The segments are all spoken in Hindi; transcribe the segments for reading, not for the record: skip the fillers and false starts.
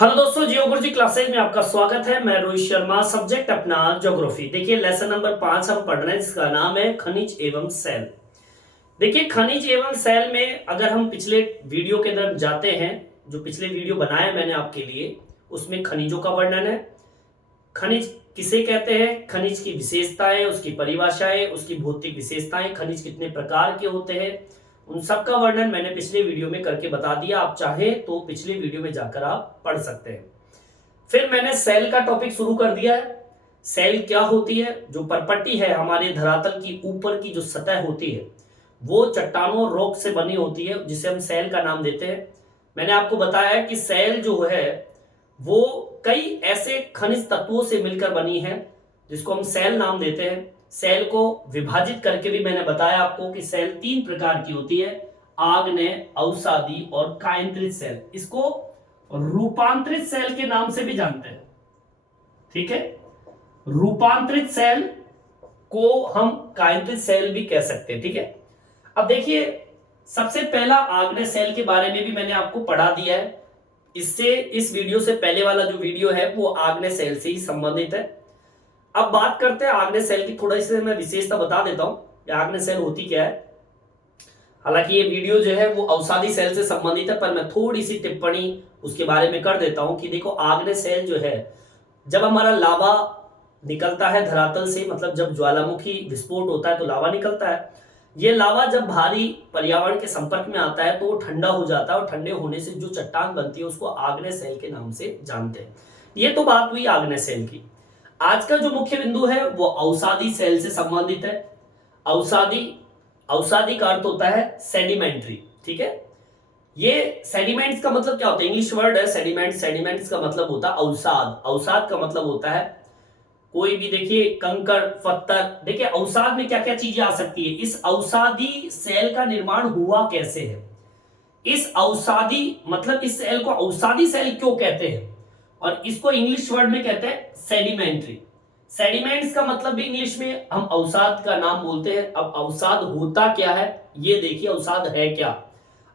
हेलो दोस्तों, जियो गुरुजी क्लासेज में आपका स्वागत है। मैं रोहित शर्मा, सब्जेक्ट अपना ज्योग्राफी। देखिए लेसन नंबर 5 हम पढ़ रहे हैं, जिसका नाम है खनिज एवं सेल। देखिए खनिज एवं सेल में अगर हम पिछले वीडियो के अंदर जाते हैं, जो पिछले वीडियो बनाया मैंने आपके लिए, उसमें खनिजों का वर्णन है। खनिज किसे कहते हैं, खनिज की विशेषताएं, उसकी परिभाषाएं, उसकी भौतिक विशेषताएं, खनिज कितने प्रकार के होते हैं, उन सब का वर्णन मैंने पिछले वीडियो में करके बता दिया। आप चाहे तो पिछले वीडियो में जाकर आप पढ़ सकते हैं। फिर मैंने सेल का टॉपिक शुरू कर दिया है। सेल क्या होती है? जो परपट्टी है हमारे धरातल की ऊपर की जो सतह होती है, वो चट्टानों रॉक से बनी होती है, जिसे हम सेल का नाम देते हैं। मैंने आपको बताया कि सेल जो है वो कई ऐसे खनिज तत्वों से मिलकर बनी है, जिसको हम सेल नाम देते हैं। सेल को विभाजित करके भी मैंने बताया आपको कि सेल 3 प्रकार की होती है: आग्नेय, अवसादी और कायंत्रित सेल। इसको रूपांतरित सेल के नाम से भी जानते हैं। ठीक है, रूपांतरित सेल को हम कायंत्रित सेल भी कह सकते हैं। ठीक है, अब देखिए सबसे पहला आग्नेय सेल के बारे में भी मैंने आपको पढ़ा दिया है। इससे इस वीडियो से पहले वाला जो वीडियो है वो आग्नेय सेल से ही संबंधित है। अब बात करते हैं आग्नेय सेल की। थोड़ा सी मैं विशेषता बता देता हूं आग्नेय सेल होती क्या है। हालांकि ये वीडियो जो है वो अवसादी सेल से संबंधित है, पर मैं थोड़ी सी टिप्पणी उसके बारे में कर देता हूं कि देखो आग्नेय सेल जो है, जब हमारा लावा निकलता है धरातल से, मतलब जब ज्वालामुखी विस्फोट होता है तो लावा निकलता है। ये लावा जब भारी पर्यावरण के संपर्क में आता है तो वो ठंडा हो जाता है, और ठंडे होने से जो चट्टान बनती है उसको आग्नेय सेल के नाम से जानते हैं। ये तो बात हुई आग्नेय सेल की। आज का जो मुख्य बिंदु है वो अवसादी सेल से संबंधित है। अवसादी, अवसादी का अर्थ होता है सेडिमेंट्री। ठीक है, ये सेडिमेंट्स का मतलब क्या होता है? इंग्लिश वर्ड है सेडिमेंट। सेडिमेंट्स का मतलब होता है अवसाद। अवसाद का मतलब होता है कोई भी, देखिए कंकड़, पत्थर। देखिए अवसाद में क्या क्या चीजें आ सकती है। इस अवसादी सेल का निर्माण हुआ कैसे है? इस अवसादी मतलब इस सेल को अवसादी सेल क्यों कहते हैं? और इसको इंग्लिश वर्ड में कहते हैं सेडिमेंट्री। सेडिमेंट्स का मतलब भी इंग्लिश में हम अवसाद का नाम बोलते हैं। अब अवसाद होता क्या है ये देखिए, अवसाद है क्या?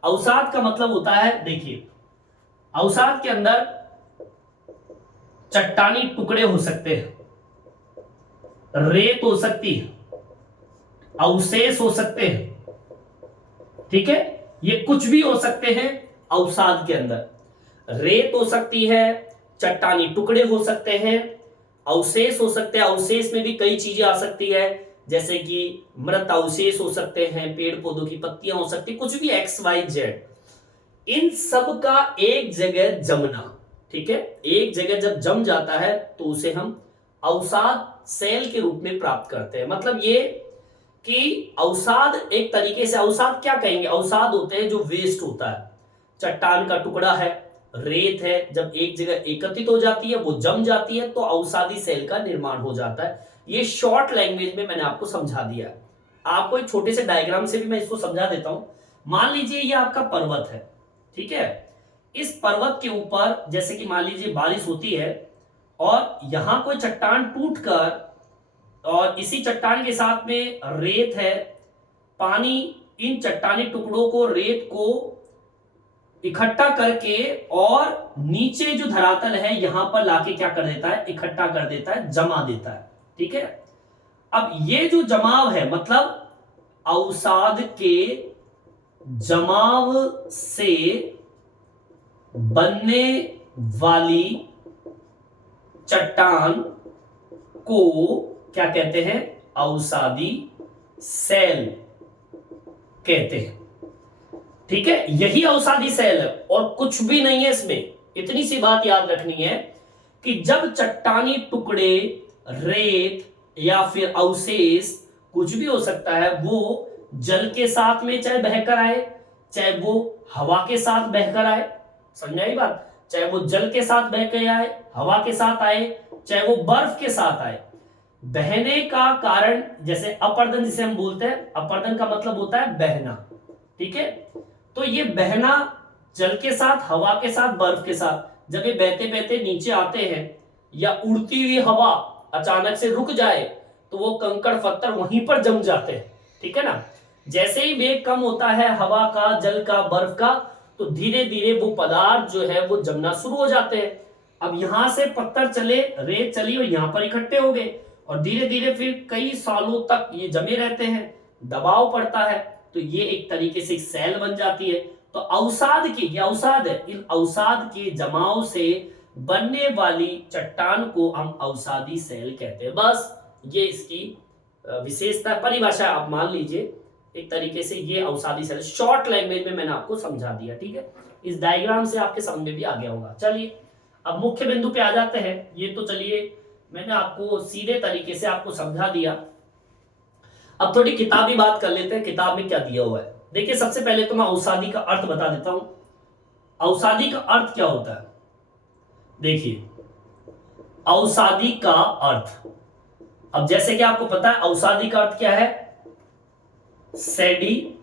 अवसाद का मतलब होता है, देखिए अवसाद के अंदर चट्टानी टुकड़े हो सकते हैं, रेत हो सकती है, अवशेष हो सकते हैं। ठीक है, ये कुछ भी हो सकते हैं अवसाद के अंदर। रेत हो सकती है, चट्टानी टुकड़े हो सकते हैं, अवशेष हो सकते हैं। अवशेष में भी कई चीजें आ सकती है, जैसे कि मृत अवशेष हो सकते हैं, पेड़ पौधों की पत्तियां हो सकती, कुछ भी XYZ। इन सब का एक जगह जमना। ठीक है, एक जगह जब जम जाता है तो उसे हम अवसाद सेल के रूप में प्राप्त करते हैं। मतलब ये कि अवसाद एक तरीके से, अवसाद क्या कहेंगे? अवसाद होते हैं जो वेस्ट होता है, चट्टान का टुकड़ा है, रेत है, जब एक जगह एकत्रित हो जाती है, वो जम जाती है, तो अवसादी सेल का निर्माण हो जाता है। ये शॉर्ट लैंग्वेज में मैंने आपको समझा दिया। आपको एक छोटे से डायग्राम से भी मैं इसको समझा देता हूं। मान लीजिए ये आपका पर्वत है। ठीक है, इस पर्वत के ऊपर जैसे कि मान लीजिए बारिश होती है और यहां कोई चट्टान टूटकर, और इसी चट्टान के साथ में रेत है, पानी इन चट्टानी टुकड़ों को, रेत को इकट्ठा करके और नीचे जो धरातल है यहां पर लाके क्या कर देता है? इकट्ठा कर देता है, जमा देता है। ठीक है, अब ये जो जमाव है मतलब अवसाद के जमाव से बनने वाली चट्टान को क्या कहते हैं? अवसादी सेल कहते हैं। ठीक है, यही अवसादी सेल है और कुछ भी नहीं है इसमें। इतनी सी बात याद रखनी है कि जब चट्टानी टुकड़े, रेत या फिर अवशेष, कुछ भी हो सकता है, वो जल के साथ में चाहे बहकर आए, चाहे वो हवा के साथ बहकर आए, समझ आई बात? चाहे वो जल के साथ बह के आए, हवा के साथ आए, चाहे वो बर्फ के साथ आए, बहने का कारण जैसे अपर्दन जिसे हम बोलते हैं, अपर्दन का मतलब होता है बहना। ठीक है, तो ये बहना जल के साथ, हवा के साथ, बर्फ के साथ, जब ये बहते बहते नीचे आते हैं या उड़ती हुई हवा अचानक से रुक जाए तो वो कंकड़ पत्थर वहीं पर जम जाते हैं। ठीक है ना, जैसे ही वेग कम होता है हवा का, जल का, बर्फ का, तो धीरे धीरे वो पदार्थ जो है वो जमना शुरू हो जाते हैं। अब यहां से पत्थर चले, रेत चली और यहां पर इकट्ठे हो गए और धीरे धीरे फिर कई सालों तक ये जमे रहते हैं, दबाव पड़ता है, तो ये एक तरीके से सेल बन जाती है। तो अवसाद की, ये अवसाद है, इन अवसाद के जमाव से बनने वाली चट्टान को हम अवसादी सेल कहते हैं। बस ये इसकी विशेषता, परिभाषा आप मान लीजिए एक तरीके से, ये अवसादी सेल शॉर्ट लैंग्वेज में मैंने आपको समझा दिया। ठीक है, इस डायग्राम से आपके समझ में भी आ गया होगा। चलिए अब मुख्य बिंदु पे आ जाते हैं। ये तो चलिए मैंने आपको सीधे तरीके से आपको समझा दिया। अब थोड़ी किताबी बात कर लेते हैं, किताब में क्या दिया हुआ है। देखिए सबसे पहले तो मैं अवसादी का अर्थ बता देता हूं। अवसादी का अर्थ क्या होता है, देखिए अवसादी का अर्थ, अब जैसे कि आपको पता है अवसादी का अर्थ क्या है, सेडिमेंट्री।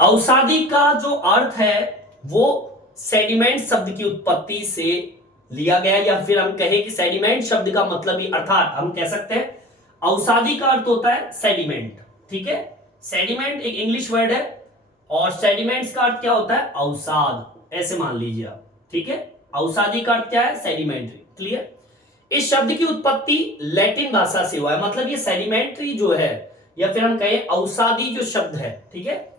अवसादी का जो अर्थ है वो सेडिमेंट शब्द की उत्पत्ति से लिया गया, या फिर हम कहें कि सेडिमेंट शब्द का मतलब ही, अर्थात हम कह सकते हैं अवसादी का अर्थ होता है सेडिमेंट। ठीक है, सेडिमेंट एक इंग्लिश वर्ड है और सेडिमेंट्स का अर्थ क्या होता है, अवसाद, ऐसे मान लीजिए आप। ठीक है, अवसादी का अर्थ क्या है, सेडिमेंट्री। क्लियर। इस शब्द की उत्पत्ति लैटिन भाषा से हुआ है, मतलब ये सेडिमेंट्री जो है या फिर हम कहें अवसादी जो शब्द है, ठीक है,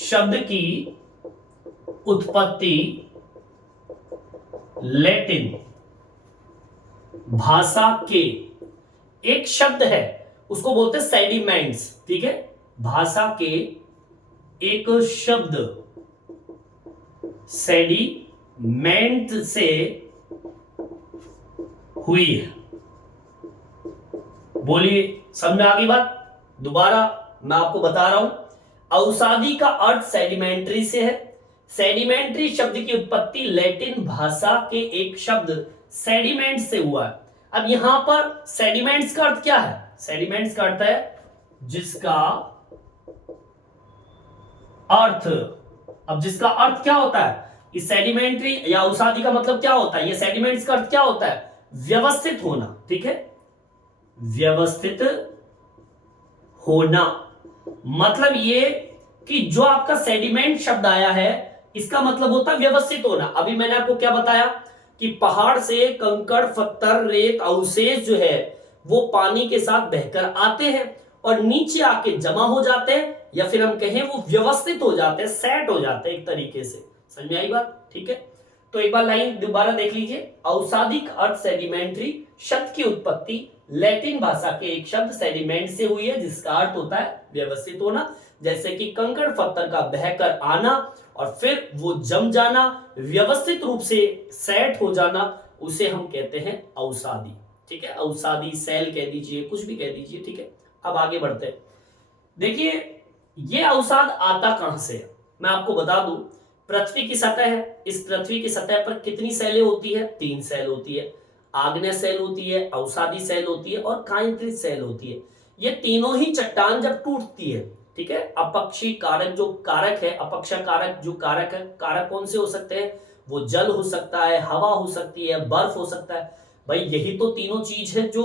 शब्द की उत्पत्ति लैटिन भाषा के एक शब्द है, उसको बोलते हैं सेडिमेंट्स। ठीक है, भाषा के एक शब्द सेडिमेंट से हुई है। बोलिए, समझ में आ गई बात। दोबारा मैं आपको बता रहा हूं, अवसादी का अर्थ सेडिमेंट्री से है। सेडिमेंट्री शब्द की उत्पत्ति लैटिन भाषा के एक शब्द सेडिमेंट से हुआ है। अब यहां पर सेडिमेंट्स का अर्थ क्या है, सेडिमेंट्स का अर्थ है जिसका अर्थ, अब जिसका अर्थ क्या होता है, इस सेडिमेंट्री या अवसादी का मतलब क्या होता है, ये सेडिमेंट्स का अर्थ क्या होता है, व्यवस्थित होना। ठीक है, व्यवस्थित होना, मतलब ये कि जो आपका सेडिमेंट शब्द आया है इसका मतलब होता है व्यवस्थित होना। अभी मैंने आपको क्या बताया कि पहाड़ से कंकड़, पत्थर, रेत, अवशेष जो है वो पानी के साथ बहकर आते हैं और नीचे आके जमा हो जाते हैं, या फिर हम कहें वो व्यवस्थित हो जाते हैं, सेट हो जाते हैं एक तरीके से। समझ में आई बात। ठीक है, तो एक बार लाइन दोबारा देख लीजिए। अवसादिक अर्थ सेडिमेंट्री शब्द की उत्पत्ति लैटिन भाषा के एक शब्द सेडिमेंट से हुई है, जिसका अर्थ होता है व्यवस्थित होना, जैसे कि कंकड़ पत्थर का बहकर आना और फिर वो जम जाना, व्यवस्थित रूप से सेट हो जाना, उसे हम कहते हैं अवसादी। ठीक है, अवसादी सेल कह दीजिए, कुछ भी कह दीजिए। ठीक है, अब आगे बढ़ते हैं। देखिए ये अवसाद आता कहां से है, मैं आपको बता दूं, पृथ्वी की सतह है, इस पृथ्वी की सतह पर कितनी सेलें होती है, 3 सेल होती है। आग्नेय सेल होती है, अवसादी सेल होती है और कायंत्रित सेल होती है। ये तीनों ही चट्टान जब टूटती है, ठीक है, अपक्षी कारक जो कारक है, अपक्षा कारक जो कारक है, कारक कौन से हो सकते हैं, वो जल हो सकता है, हवा हो सकती है, बर्फ हो सकता है। भाई यही तो तीनों चीज है जो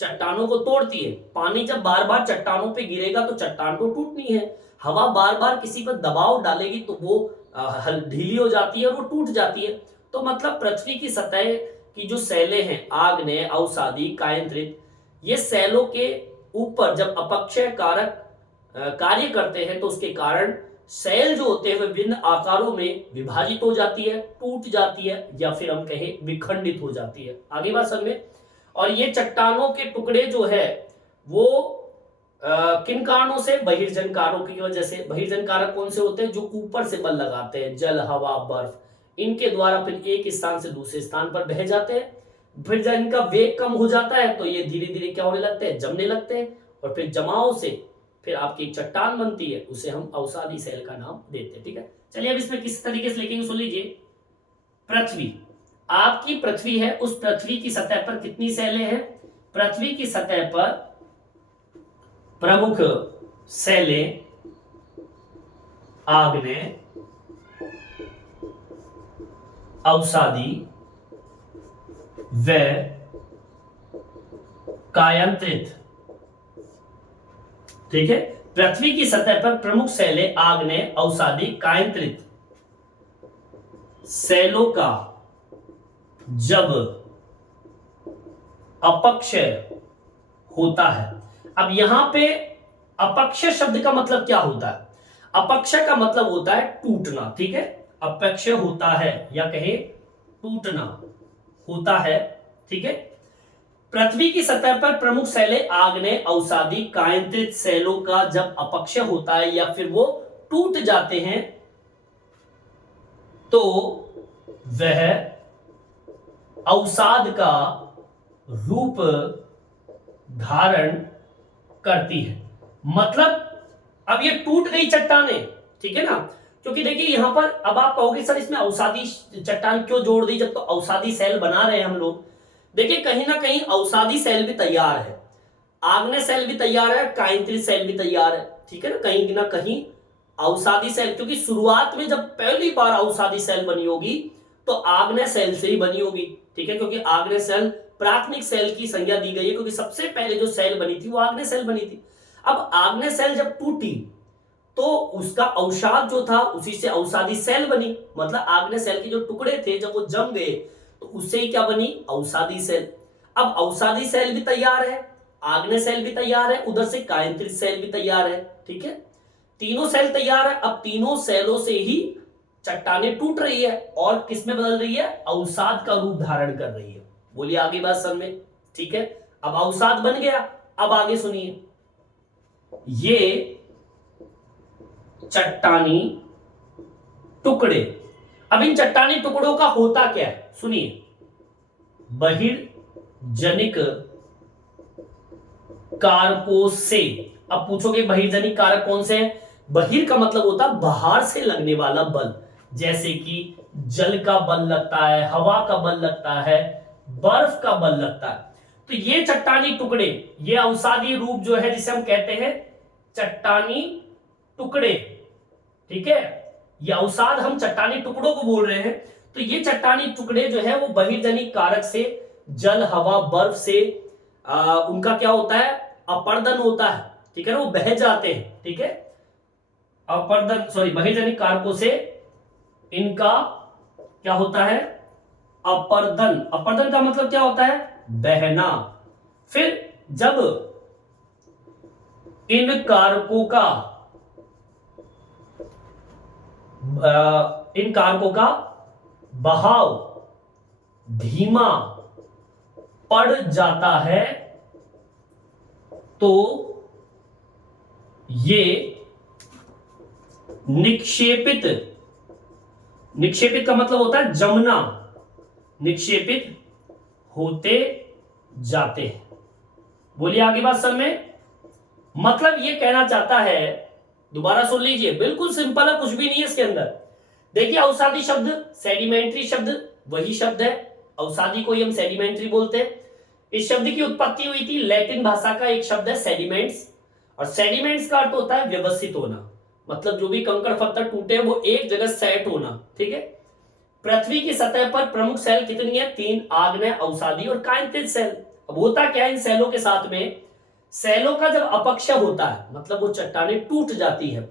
चट्टानों को तोड़ती है। पानी जब बार बार चट्टानों पे गिरेगा तो चट्टान को टूटनी है, हवा बार बार किसी पर दबाव डालेगी तो वो ढीली हो जाती है और वो टूट जाती है। तो मतलब पृथ्वी की सतह की जो सेलें हैं, आग्नेय, अवसादी, कायंत्रित, ये सेलों के ऊपर जब अपक्षय कारक कार्य करते हैं तो उसके कारण सेल जो होते हैं वे विभिन्न आकारों में विभाजित हो जाती है, टूट जाती है, या फिर हम कहें विखंडित हो जाती है। आगे बात समझ में। और ये चट्टानों के टुकड़े जो है वो किन कारणों से, बहिर्जन कारकों की वजह से। बहिर्जन कारक कौन से होते हैं, जो ऊपर से बल लगाते हैं, जल, हवा, बर्फ, इनके द्वारा फिर एक स्थान से दूसरे स्थान पर बह जाते हैं। फिर जब इनका वेग कम हो जाता है तो ये धीरे धीरे क्या होने लगते हैं, जमने लगते हैं, और फिर जमाव से फिर आपकी चट्टान बनती है, उसे हम अवसादी सेल का नाम देते हैं। ठीक है, चलिए अब इसमें किस तरीके से लिखेंगे सुन लीजिए। पृथ्वी, आपकी पृथ्वी है, उस पृथ्वी की सतह पर कितनी सेलें हैं, पृथ्वी की सतह पर प्रमुख सेलें आग्नेय, अवसादी व कायंत्रित। ठीक है, पृथ्वी की सतह पर प्रमुख शैलें आग्नेय, अवसादी, कायांतरित शैलों का जब अपक्षय होता है। अब यहां पे अपक्षय शब्द का मतलब क्या होता है? अपक्षय का मतलब होता है टूटना, ठीक है। अपक्षय होता है या कहे टूटना होता है, ठीक है। पृथ्वी की सतह पर प्रमुख शैलें आग्नेय, अवसादी, कायांतरित शैलों का जब अपक्षय होता है या फिर वो टूट जाते हैं तो वह अवसाद का रूप धारण करती है। मतलब अब ये टूट गई चट्टानें, ठीक है ना, क्योंकि देखिए यहां पर अब आप कहोगे सर इसमें अवसादी चट्टान क्यों जोड़ दी जब तो अवसादी सेल बना रहे हैं हम लोग। देखिए कहीं ना कहीं अवसादी सेल भी तैयार है, आग्नेय सेल भी तैयार है, कायांतरित सेल भी तैयार है, ठीक है ना कहीं अवसादी सेल, क्योंकि शुरुआत में जब पहली बार अवसादी सेल बनी होगी तो आग्नेय सेल से ही बनी होगी, ठीक है, क्योंकि आग्नेय सेल प्राथमिक सेल की संज्ञा दी गई है, क्योंकि सबसे पहले जो सेल बनी थी वो आग्नेय सेल बनी थी। अब आग्नेय सेल जब टूटी तो उसका अवसाद जो था उसी से अवसादी सेल बनी, मतलब आग्नेय सेल के जो टुकड़े थे जब वो जम गए तो उससे ही क्या बनी? अवसादी सेल। अब अवसादी सेल भी तैयार है, आग्नेय सेल भी तैयार है, उधर से कायांतरित सेल भी तैयार है, ठीक है, तीनों सेल तैयार है। अब तीनों सेलों से ही चट्टानें टूट रही है और किसमें बदल रही है? अवसाद का रूप धारण कर रही है। बोलिए आगे बात समझ में, ठीक है। अब अवसाद बन गया, अब आगे सुनिए, ये चट्टानी टुकड़े, अब इन चट्टानी टुकड़ों का होता क्या है सुनिए, बहिर्जनिक कारकों से। अब पूछोगे बहिर्जनिक कारक कौन से हैं? बहिर का मतलब होता है बाहर से लगने वाला बल, जैसे कि जल का बल लगता है, हवा का बल लगता है, बर्फ का बल लगता है। तो ये चट्टानी टुकड़े, ये अवसादी रूप जो है जिसे हम कहते हैं चट्टानी टुकड़े, ठीक है, ये अवसाद हम चट्टानी टुकड़ों को बोल रहे हैं। तो ये चट्टानी टुकड़े जो है वो बहिर्जनिक कारक से, जल, हवा, बर्फ से उनका क्या होता है? अपर्दन होता है, ठीक है ना, वो बह जाते हैं, ठीक है। अपर्दन सॉरी बहिर्जनिक कारकों से इनका क्या होता है? अपर्दन। अपर्दन का मतलब क्या होता है? बहना। फिर जब इन कारकों का बहाव धीमा पड़ जाता है तो ये निक्षेपित का मतलब होता है जमना, निक्षेपित होते जाते हैं। बोलिए आगे बात सर में, मतलब ये कहना चाहता है, दोबारा सुन लीजिए, बिल्कुल सिंपल है, कुछ भी नहीं है इसके अंदर। देखिए अवसादी शब्द, सेडिमेंट्री शब्द वही शब्द है, अवसादी को ही हम सेडिमेंट्री बोलते हैं। इस शब्द की उत्पत्ति हुई थी लैटिन भाषा का एक शब्द है सेडिमेंट्स, और सेडिमेंट्स का अर्थ होता है व्यवस्थित होना, मतलब जो भी कंकड़ पत्थर टूटे वो एक जगह सेट होना, ठीक है। पृथ्वी की सतह पर प्रमुख सेल कितनी है? 3, आग्नेय, अवसादी और कायांतरित सेल। अब होता क्या है इन सेलों के साथ में? सेलों का जब अपक्षय होता है मतलब वो चट्टानें टूट जाती है,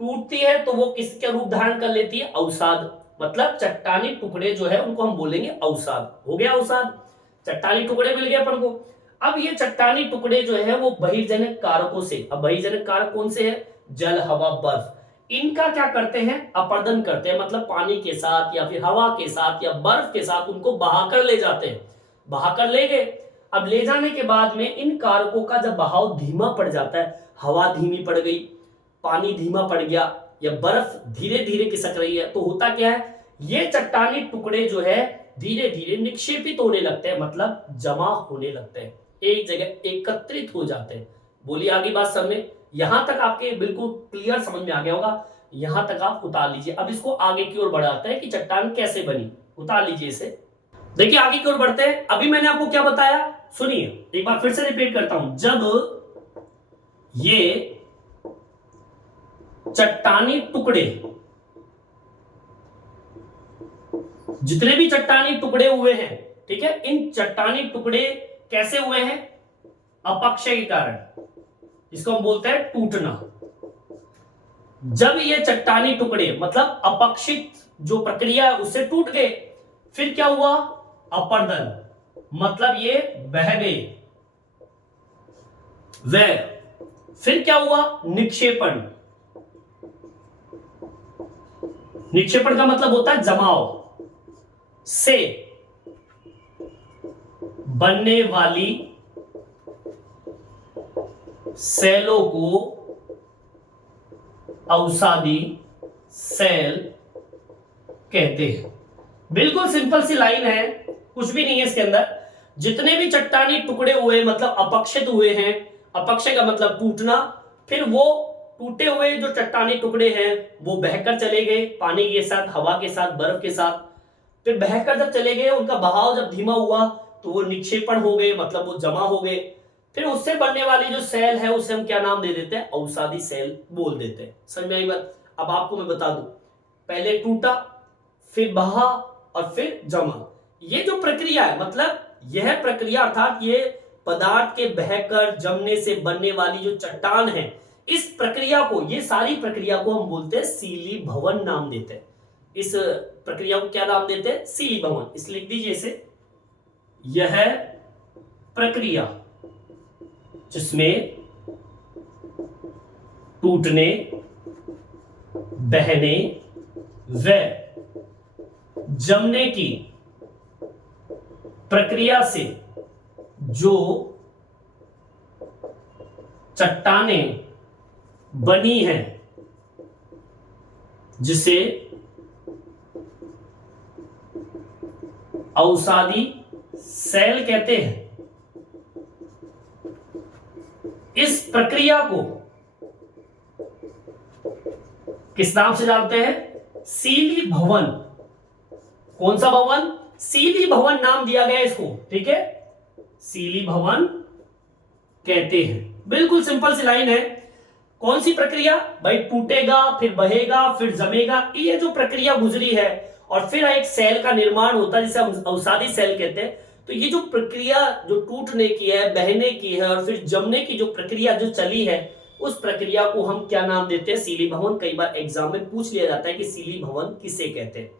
टूटती है तो वो किसके रूप धारण कर लेती है? अवसाद। मतलब चट्टानी टुकड़े जो है उनको हम बोलेंगे अवसाद। हो गया अवसाद, चट्टानी टुकड़े मिल गए अपन को। अब ये चट्टानी टुकड़े जो है वो बहिर्जनक कारकों से, अब बहिर्जनक कारक कौन से है? जल, हवा, बर्फ, इनका क्या करते हैं? अपर्दन करते हैं, मतलब पानी के साथ या फिर हवा के साथ या बर्फ के साथ उनको बहाकर ले जाते हैं, बहाकर ले गए। अब ले जाने के बाद में इन कारकों का जब बहाव धीमा पड़ जाता है, हवा धीमी पड़ गई, पानी धीमा पड़ गया या बर्फ धीरे धीरे खिसक रही है, तो होता क्या है? ये चट्टानी टुकड़े जो है धीरे धीरे निक्षेपित होने लगते हैं, मतलब जमा होने लगते हैं, एक जगह एकत्रित हो जाते हैं। बोलिए आगे बात समझ, यहां तक आपके बिल्कुल क्लियर समझ में आ गया होगा, यहां तक आप उतार लीजिए। अब इसको आगे की ओर बढ़ाते हैं कि चट्टान कैसे बनी, उतार लीजिए इसे। देखिए आगे की ओर बढ़ते हैं। अभी मैंने आपको क्या बताया सुनिए, एक बार फिर से रिपीट करता हूं। जब ये चट्टानी टुकड़े, जितने भी चट्टानी टुकड़े हुए हैं, ठीक है, इन चट्टानी टुकड़े कैसे हुए हैं? अपक्षय के कारण, इसको हम बोलते हैं टूटना, जब ये चट्टानी टुकड़े मतलब अपक्षित जो प्रक्रिया है उससे टूट गए, फिर क्या हुआ? अपर्दन मतलब ये बह गए। वह फिर क्या हुआ? निक्षेपण। निक्षेपण का मतलब होता है जमाव। से बनने वाली सेलों को अवसादी सेल कहते हैं। बिल्कुल सिंपल सी लाइन है, कुछ भी नहीं है इसके अंदर। जितने भी चट्टानी टुकड़े हुए मतलब अपक्षित हुए हैं, अपक्षय का मतलब टूटना, फिर वो टूटे हुए जो चट्टानी टुकड़े हैं वो बहकर चले गए पानी के साथ, हवा के साथ, बर्फ के साथ। फिर बहकर जब चले गए, उनका बहाव जब धीमा हुआ तो वो निक्षेपण हो गए, मतलब वो जमा हो गए। फिर उससे बनने वाली जो सेल है उसे हम क्या नाम दे देते हैं? अवसादी सेल बोल देते हैं। समझ में आई बात? अब आपको मैं बता दूं, पहले टूटा, फिर बहा और फिर जमा। ये जो प्रक्रिया है मतलब यह प्रक्रिया अर्थात ये पदार्थ के बहकर जमने से बनने वाली जो चट्टान है, इस प्रक्रिया को, ये सारी प्रक्रिया को हम बोलते हैं सीलीभवन नाम देते हैं। इस प्रक्रिया को क्या नाम देते हैं? सीलीभवन। इस लिख दीजिए इसे। यह प्रक्रिया जिसमें टूटने, बहने व जमने की प्रक्रिया से जो चट्टानें बनी हैं, जिसे अवसादी सेल कहते हैं, इस प्रक्रिया को किस नाम से जानते हैं? सीलीभवन। कौन सा भवन? सीलीभवन नाम दिया गया इसको, ठीक है, सीलीभवन कहते हैं। बिल्कुल सिंपल सी लाइन है। कौन सी प्रक्रिया भाई? टूटेगा, फिर बहेगा, फिर जमेगा, ये जो प्रक्रिया गुजरी है और फिर एक सेल का निर्माण होता है जिसे हम अवसादी सेल कहते हैं। तो ये जो प्रक्रिया जो टूटने की है, बहने की है और फिर जमने की जो प्रक्रिया जो चली है, उस प्रक्रिया को हम क्या नाम देते हैं? सीलीभवन। कई बार एग्जाम में पूछ लिया जाता है कि सीलीभवन किसे कहते हैं।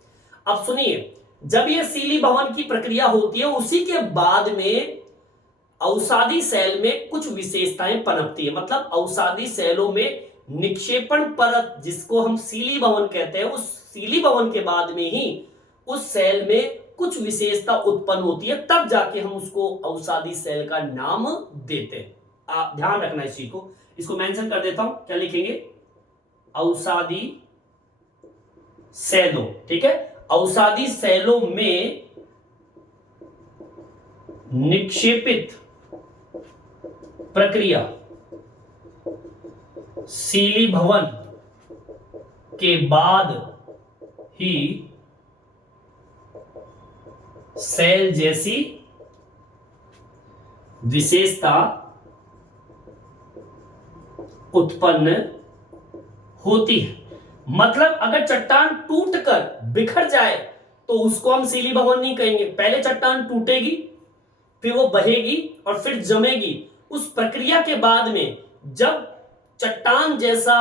अब सुनिए, जब ये सीलीभवन की प्रक्रिया होती है उसी के बाद में अवसादी सेल में कुछ विशेषताएं पनपती है। मतलब अवसादी सेलों में निक्षेपण परत जिसको हम सीलीभवन कहते हैं, उस सीलीभवन के बाद में ही उस सेल में कुछ विशेषता उत्पन्न होती है, तब जाके हम उसको अवसादी सेल का नाम देते हैं। आप ध्यान रखना इस चीज को। इसको मेंशन कर देता हूं, क्या लिखेंगे? अवसादी सेलों, ठीक है। अवसादी सेलों में निक्षेपित प्रक्रिया सीलीभवन के बाद ही सेल जैसी विशेषता उत्पन्न होती है। मतलब अगर चट्टान टूटकर बिखर जाए तो उसको हम सीलीभवन नहीं कहेंगे। पहले चट्टान टूटेगी, फिर वो बहेगी और फिर जमेगी। उस प्रक्रिया के बाद में जब चट्टान जैसा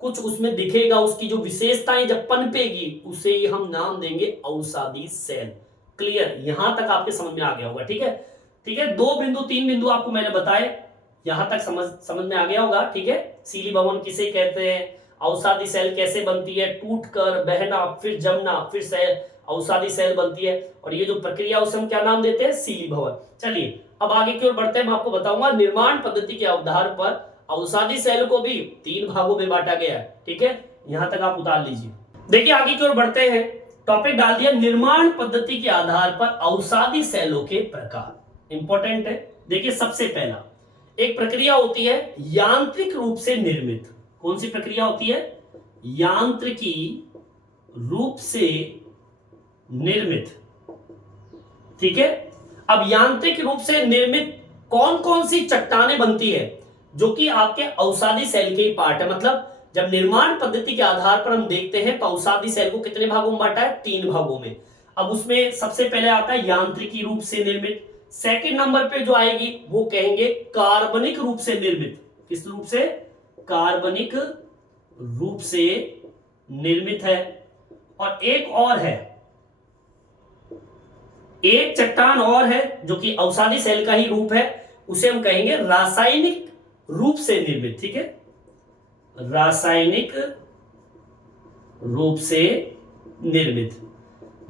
कुछ उसमें दिखेगा, उसकी जो विशेषताएं जब पनपेगी, उसे ही हम नाम देंगे अवसादी सेल। क्लियर? यहां तक आपके समझ में आ गया होगा, ठीक है। ठीक है, 2 बिंदु 3 बिंदु आपको मैंने बताए, यहां तक समझ में आ गया होगा, ठीक है। सीलीभवन किसे कहते हैं, अवसादी सेल कैसे बनती है, टूटकर बहना, फिर जमना, फिर सेल अवसादी सेल बनती है, और ये जो प्रक्रिया उसे हम क्या नाम देते हैं? सीलीभवन। चलिए अब आगे की ओर बढ़ते हैं। मैं आपको बताऊंगा निर्माण पद्धति के आधार पर अवसादी सेल को भी 3 भागों में बांटा गया है, ठीक है। यहां तक आप उतार लीजिए। देखिए आगे की ओर बढ़ते हैं। टॉपिक डाल दिया निर्माण पद्धति के आधार पर अवसादी सेलों के प्रकार। इंपॉर्टेंट है। देखिए सबसे पहला एक प्रक्रिया होती है यांत्रिक रूप से निर्मित। कौन सी प्रक्रिया होती है? यांत्रिकी रूप से निर्मित, ठीक है। अब यांत्रिक रूप से निर्मित कौन कौन सी चट्टानें बनती है जो कि आपके अवसादी सेल के ही पार्ट है। मतलब जब निर्माण पद्धति के आधार पर हम देखते हैं तो अवसादी सेल को कितने भागों में बांटा है? 3 भागों में। अब उसमें सबसे पहले आता है यांत्रिकी रूप से निर्मित। सेकंड नंबर पे जो आएगी वो कहेंगे कार्बनिक रूप से निर्मित। किस रूप से? कार्बनिक रूप से निर्मित है। और एक और है, एक चट्टान और है जो कि अवसादी सेल का ही रूप है, उसे हम कहेंगे रासायनिक रूप से निर्मित। ठीक है, रासायनिक रूप से निर्मित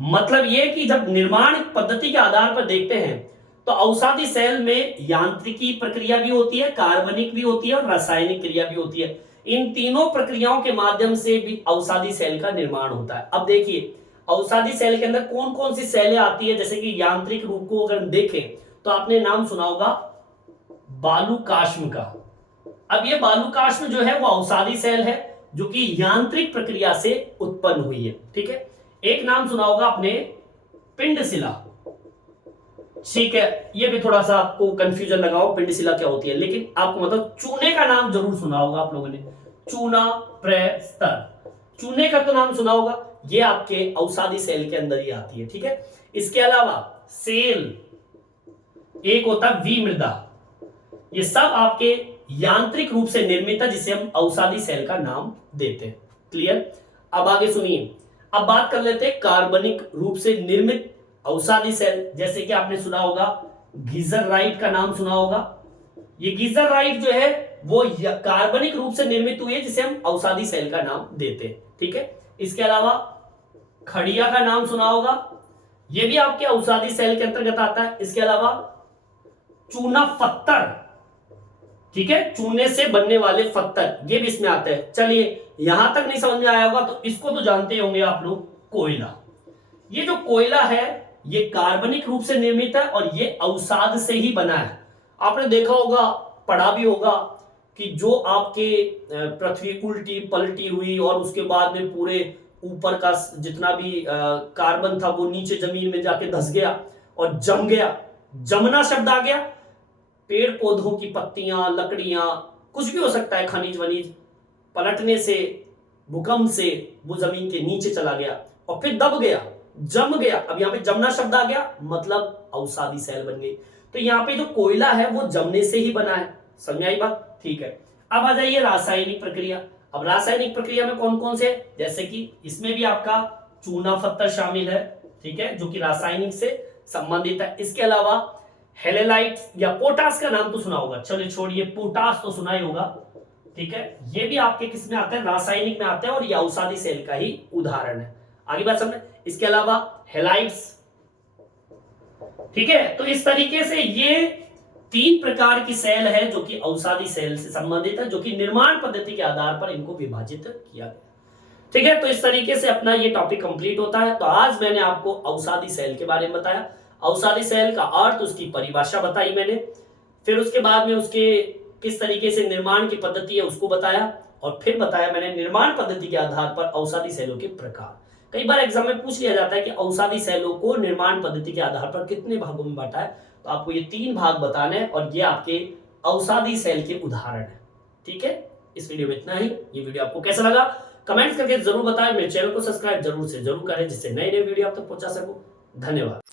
मतलब यह कि जब निर्माण पद्धति के आधार पर देखते हैं तो अवसादी सेल में यांत्रिकी प्रक्रिया भी होती है, कार्बनिक भी होती है और रासायनिक क्रिया भी होती है। इन तीनों प्रक्रियाओं के माध्यम से भी अवसादी सेल का निर्माण होता है। अब देखिए अवसादी सेल के अंदर कौन कौन सी सेलें आती है, जैसे कि यांत्रिक रूप को अगर देखें तो आपने नाम सुना होगा बालुकाष्म का। अब ये बालुकाष्म जो है वो अवसादी सेल है जो कि यांत्रिक प्रक्रिया से उत्पन्न हुई है। ठीक है, एक नाम सुना होगा आपने पिंडशिला। ठीक है, ये भी थोड़ा सा आपको कंफ्यूजन लगाओ पिंडशिला क्या होती है, लेकिन आपको मतलब चूने का नाम जरूर सुना होगा आप लोगों ने, चूना प्रस्तर, चूने का तो नाम सुना होगा, ये आपके अवसादी सेल के अंदर ही आती है। ठीक है, इसके अलावा सेल, एक होता है विमृदा, ये सब आपके यांत्रिक रूप से निर्मित है जिसे हम अवसादी सेल का नाम देते हैं। क्लियर? अब आगे सुनिए, अब बात कर लेते हैं कार्बनिक रूप से निर्मित अवसादी सेल। जैसे कि आपने सुना होगा गीजरराइट का नाम सुना होगा। ये गीजरराइट जो है वो कार्बनिक रूप से निर्मित हुई है जिसे हम अवसादी सेल का नाम देते हैं। ठीक है, इसके अलावा खड़िया का नाम सुना होगा, ये भी आपके अवसादी सेल के अंतर्गत आता है। इसके अलावा चूना पत्थर, ठीक है, चूने से बनने वाले पत्थर, ये भी इसमें आते हैं। चलिए यहां तक नहीं समझ में आया होगा तो इसको तो जानते होंगे आप लोग, कोयला। ये जो कोयला है ये कार्बनिक रूप से निर्मित है और ये अवसाद से ही बना है। आपने देखा होगा, पढ़ा भी होगा कि जो आपके पृथ्वी उल्टी पलटी हुई और उसके बाद में पूरे ऊपर का जितना भी कार्बन था वो नीचे जमीन में जाके धस गया और जम गया। जमना शब्द आ गया, पेड़ पौधों की पत्तियां, लकड़ियां, कुछ भी हो सकता है, खनिज वनिज पलटने से, भूकंप से वो जमीन के नीचे चला गया और फिर दब गया, जम गया। अब यहाँ पे जमना शब्द आ गया, मतलब अवसादी सेल बन गई। तो यहाँ पे जो कोयला है वो जमने से ही बना है। समझ आई बात? ठीक है, अब आ जाइए रासायनिक प्रक्रिया। अब रासायनिक प्रक्रिया में कौन कौन से, जैसे कि इसमें भी आपका चूना पत्थर शामिल है, ठीक है, जो कि रासायनिक से संबंधित है। इसके अलावा हेलेलाइट या पोटास का नाम तो सुना होगा, चलिए छोड़िए, पोटास तो सुना ही होगा। ठीक है, ये भी आपके किस में आते हैं, रासायनिक में आते हैं और ये अवसादी सेल का ही उदाहरण है। आगे बात समझ। इसके अलावा हेलाइट्स, ठीक है, तो इस तरीके से ये 3 प्रकार की सेल है जो कि अवसादी सेल से संबंधित है, जो कि निर्माण पद्धति के आधार पर इनको विभाजित किया गया। ठीक है, तो इस तरीके से अपना ये टॉपिक कंप्लीट होता है। तो आज मैंने आपको अवसादी सेल के बारे में बताया, अवसादी सेल का अर्थ, उसकी परिभाषा बताई मैंने, फिर उसके बाद में उसके किस तरीके से निर्माण की पद्धति है उसको बताया, और फिर बताया मैंने निर्माण पद्धति के आधार पर अवसादी सेलों के प्रकार। कई बार एग्जाम में पूछ लिया जाता है कि अवसादी सेलों को निर्माण पद्धति के आधार पर कितने भागों में बांटा है, तो आपको ये 3 भाग बताने हैं और ये आपके अवसादी सेल के उदाहरण है। ठीक है, इस वीडियो में इतना ही। ये वीडियो आपको कैसा लगा कमेंट करके जरूर बताएं। मेरे चैनल को सब्सक्राइब जरूर से जरूर करें जिससे नए नए वीडियो आप तक पहुंचा सकूं। धन्यवाद।